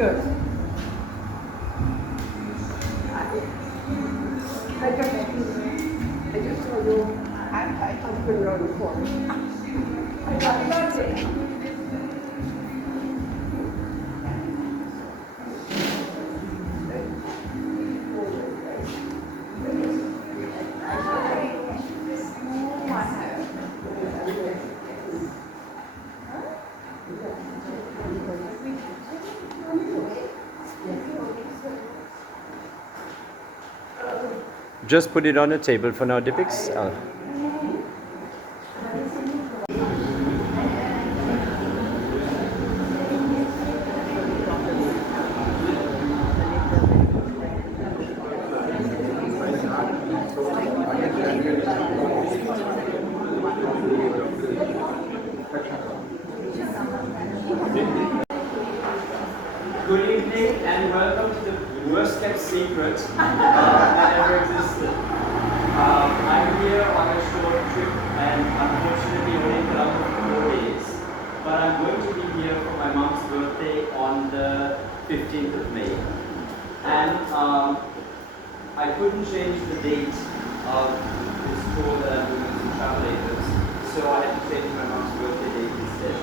Good. I just saw you. I'm putting it on the corner. I love it. Just put it on the table for now, Dipix. Good evening and welcome to the worst kept secret that ever existed. I'm here on a short trip and unfortunately only in Colombo for 4 days. But I'm going to be here for my mom's birthday on the 15th of May. And I couldn't change the date of this tour that I'm doing with some travel agents, so I had to change my mom's birthday date instead.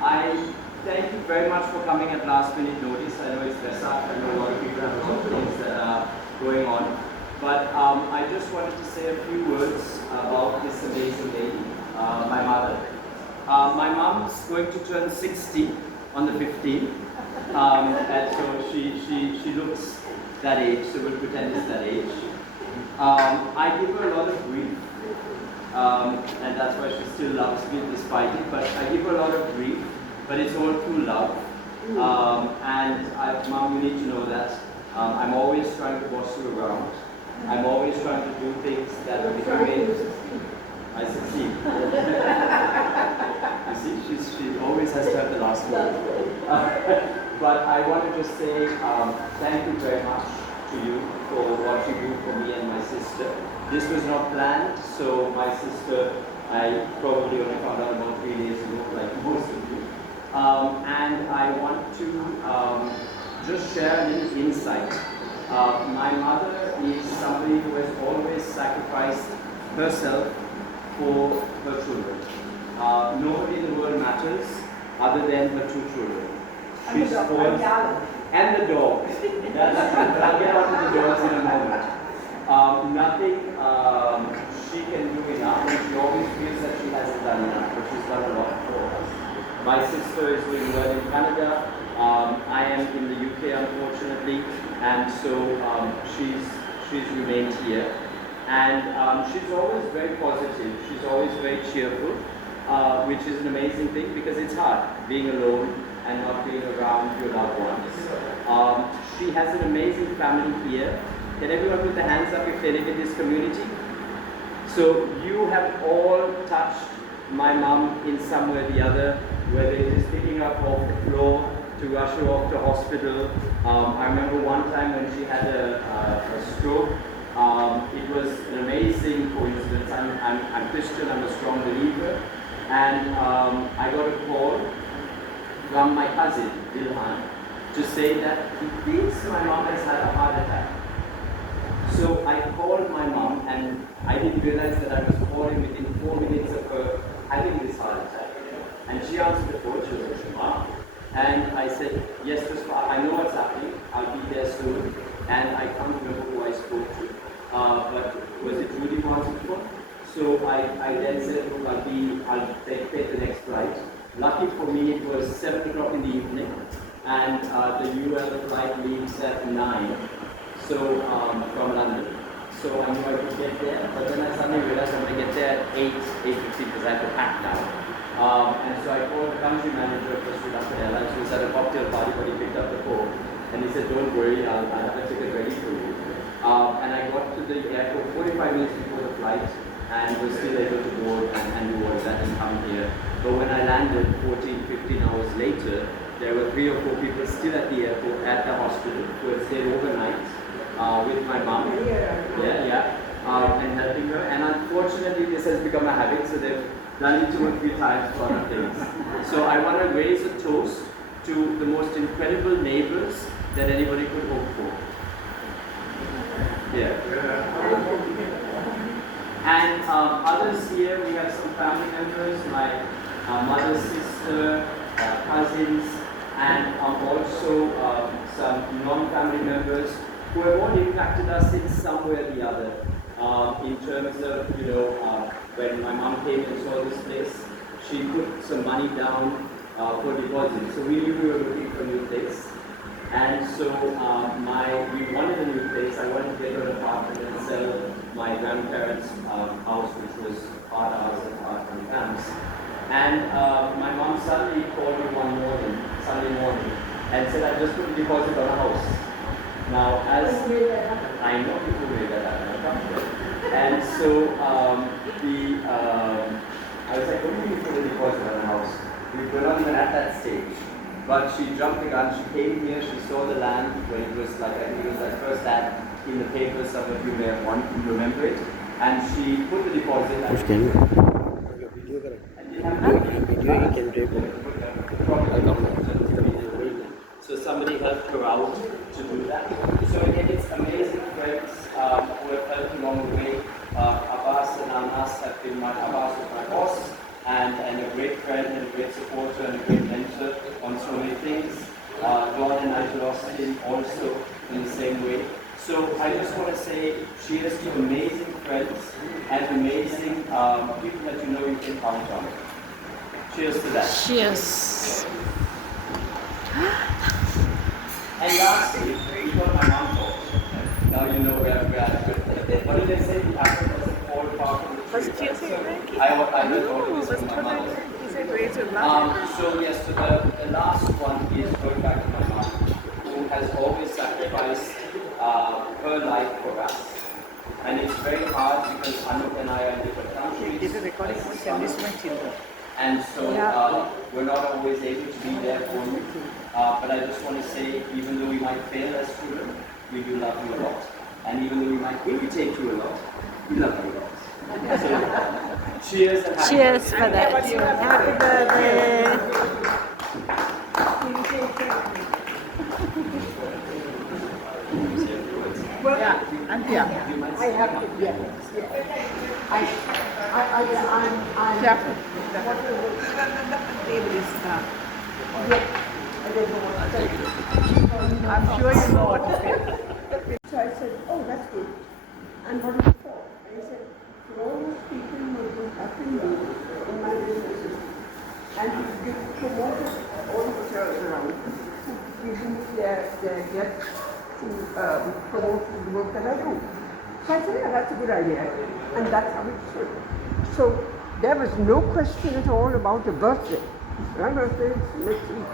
I thank you very much for coming at last minute notice. I know it's Vesak, I know a lot of people have a lot of things that are going on. But I just wanted to say a few words about this amazing lady, my mother. My mom's going to turn 60 on the 15th, and so she looks that age, so we'll pretend it's that age. I give her a lot of grief, and that's why she still loves me despite it, but I give her a lot of grief. But it's all through love. Mom, you need to know that I'm always trying to boss you around. I'm always trying to do things that will become I succeed. You see, she always has to have the last word. But I want to just say thank you very much to you for what you do for me and my sister. This was not planned, so my sister, I probably only found out about 3 days ago, like most of you. And I want to just share a little insight. My mother is somebody who has always sacrificed herself for her children. Nobody in the world matters other than her 2 children. She's spoiled. And the dog. That's true, but I'll get on to the dogs in a moment. Nothing she can do enough, and she always feels that she hasn't done enough, but she's done a lot for us. My sister is doing well in Canada. I am in the UK, unfortunately, and so she's remained here. And she's always very positive. She's always very cheerful, which is an amazing thing because it's hard being alone and not being around your loved ones. She has an amazing family here. Can everyone put their hands up if they live in this community? So you have all touched my mom in some way or the other, whether it is picking up off the floor to rush her off to hospital. I remember one time when she had a stroke. It was an amazing coincidence. I'm Christian, I'm a strong believer, and I got a call from my cousin, Ilhan, to say that he thinks my mom has had a heart attack. So I called my mom, and I didn't realize that I was calling within 4 minutes of her having this heart attack. And she answered the phone, she was like, Shema. And I said, yes, I know what's happening, I'll be there soon. And I can't remember who I spoke to, but was it Judy who answered the phone? So I then said, look, I'll take the next flight. Lucky for me, it was 7 o'clock in the evening, and the UL flight leaves at 9, so from London. So I knew I could get there, but then I suddenly realized I'm going to get there at 8:50 because I have to pack now. And so I called the country manager of the Sri Lankan Airlines, who was at a cocktail party, but he picked up the phone, and he said, don't worry, I'll have a ticket ready for you. And I got to the airport 45 minutes before the flight, and was still able to board and do all that and come here. But when I landed 14, 15 hours later, there were 3 or 4 people still at the airport, at the hospital, who had stayed overnight with my mom. And helping her. And unfortunately, this has become a habit, so they've done it 2 or 3 times for other things. So I want to raise a toast to the most incredible neighbors that anybody could hope for. Yeah. And others here, we have some family members, my mother's sister, cousins, and also some non-family members who have all impacted us in some way or the other. In terms of, when my mom came and saw this place, she put some money down for deposit. So we knew we were looking for a new place. And so we wanted a new place. I wanted to get an apartment and sell my grandparents' house, which was part ours and part my family's. And my mom suddenly called me one morning, Sunday morning, and said, I just put a deposit on a house. Now, as I know people made that happen, and so I was like, what do you mean put a deposit on a house? We're not even at that stage. But she jumped the gun, she came here, she saw the land when it was like, I think it was that first ad in the paper, some of you may have remember it. And she put the deposit and so somebody helped her out to do that. So again, it's amazing friends who have helped along the way. Abbas and Anas have been Abbas was my boss and a great friend and a great supporter and a great mentor on so many things. Dawn and Nigel Austin also in the same way. So I just want to say cheers to amazing friends and amazing people that you can count on. Cheers to that. Cheers. And lastly, we got my mom called. Now you know where we are. What did they say? The apple doesn't fall far from the tree. Was Tuesday break? I heard all this from my mother. So yes, so the last one is going back to my mom, who has always sacrificed her life for us. And it's very hard because Anuk and I are in different countries. Did a recording for my children. And so we're not always able to be there for you. But I just want to say, even though we might fail as children, we do love you a lot. And even though we might irritate you a lot, we love you a lot. So, cheers and Cheers for that. Happy birthday. Well, Anthea. I have to, yes. I'm Careful. what to do. Table is I don't know what to say. I'm sure you know what to say. So I said, oh, that's good. And what is it for? And he said, for all those people who do nothing new in my business, and to promote all the churches around, to give them their gifts to promote the work that I do. So I said, yeah, that's a good idea. And that's how it should. So there was no question at all about the birthday. My birthday is next week.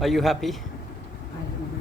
Are you happy? I don't